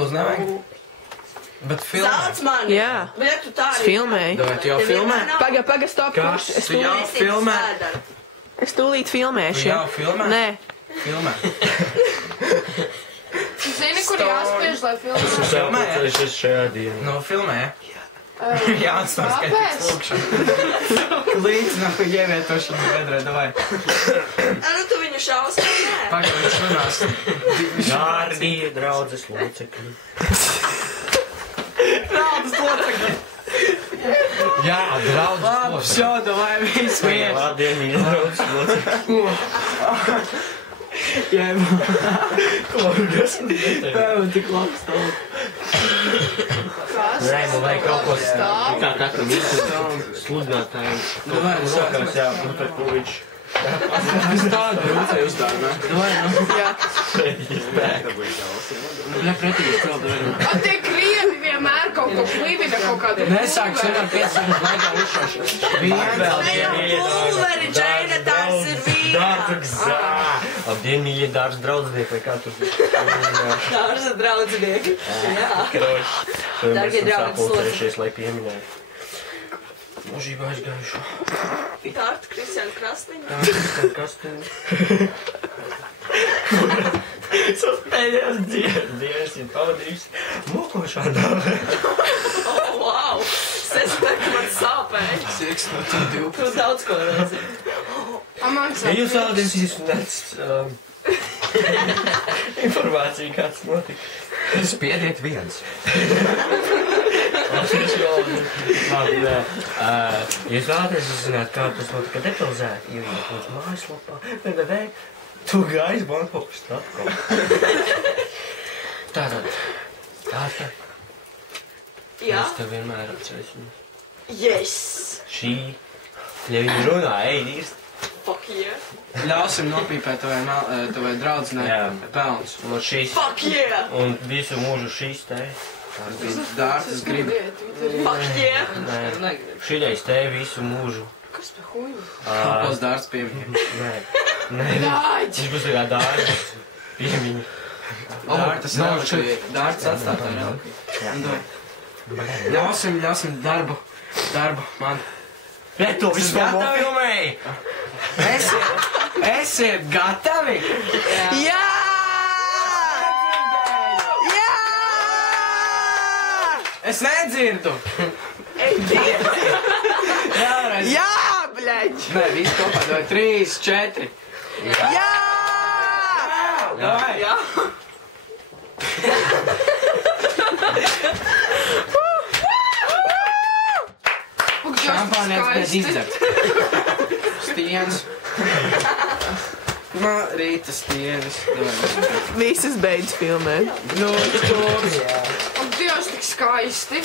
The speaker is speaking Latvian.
Uz nevajag? Bet filmē. Sauc mani! Jā. Bet tu tā Es arī. filmēju. Davai, tu jau filmē? Paga, stop. Kas? Tu jau filmē? Es tūlīt filmēšu. Tu jau filmē? Nē. Filmē. Tu zini, kur jāspiež, lai filmētu? Filmē? Es šajā dienā. No filmē? Jā, atstāv skaitīt lūkšanu. Līdz nav ievietošana vedrē, davai. Nu tu viņu šaus, vai nē? Pagaid, viņš runās. Dārgie draudzes locekļi. Draudzes locekļi. Jā, draudzes Labi, locekļi. šo, davai, viss viens. Labdien, mīļie draudzes locekļi. Jā, tev tik labs tavu. Nē, man vajag kaut ko kā katram sludinātājiem. Davai, nu sāk. Rokās, jā, un tad ko viņš... Es tādu rūcēju uzstādu, ne? Davai, nu. Jā. Bļa, pretīgs vēl, davai. A tie krievi vienmēr kaut ko plīvina kaut kādu. Nesāk šodien 5 minūtes laikā uzšaušanu. Pulveri, Džaina, tās ir vīna. Dārgs, labdien, mīļie dārgs draudznieki, vai kā tur? Dārza draudzinieki. Jā. Kroši. Dārgie draugi, Sapulcējušies, lai pieminētu. Mūžībā aizgājušo. Tārta Kristiāna Krasniņa. Kas tev? Pēdējās dienas ir pavadījis mokošā dāvē. Oh, wow. Es teiktu, man sāpēja. Sieks no tu 12. Tu daudz ko redzi. A man Ja jūs vēlaties izsnēst informāciju, kāds notika. Spiediet viens. Labi, nē. Jūs vēlaties uzzināt, kā tas notika detalizēti, ieiet mūsu mājaslapā, www.tugājsbankoks.com. Tātad, Jā. es tev vienmēr atcerēsimies. Yes. Šī, ja viņi runā, īsti. Fuck yeah. Ļausim nopīpēt tavai draudzenei Jā. pelnus. Un šīs, Fuck yeah. un visu mūžu šīs te. Dārtas grib. Fuck yeah. Nē, šīdais te visu mūžu. Kas pa huju? Kāpos dārts piemiņa. Nē, Dāģi! viņš būs tā kā dārgs piemiņa. Dārtas relikvija. Dārtas atstātā relikvija. Ļausim darbu man. Bet to visu Gatavi? filmēji! Esiet gatavi? Jā! Jā! Es nedzirdu. Jā, bļaļ! Nē, viss kopā, davai 3, 4. Jā! Davai. Jā. Šampānieks bez izdzert. Stiens. No, rīta stienis. Visas beidz filmēt. Nu, tur. Ak, Dievs, tik skaisti!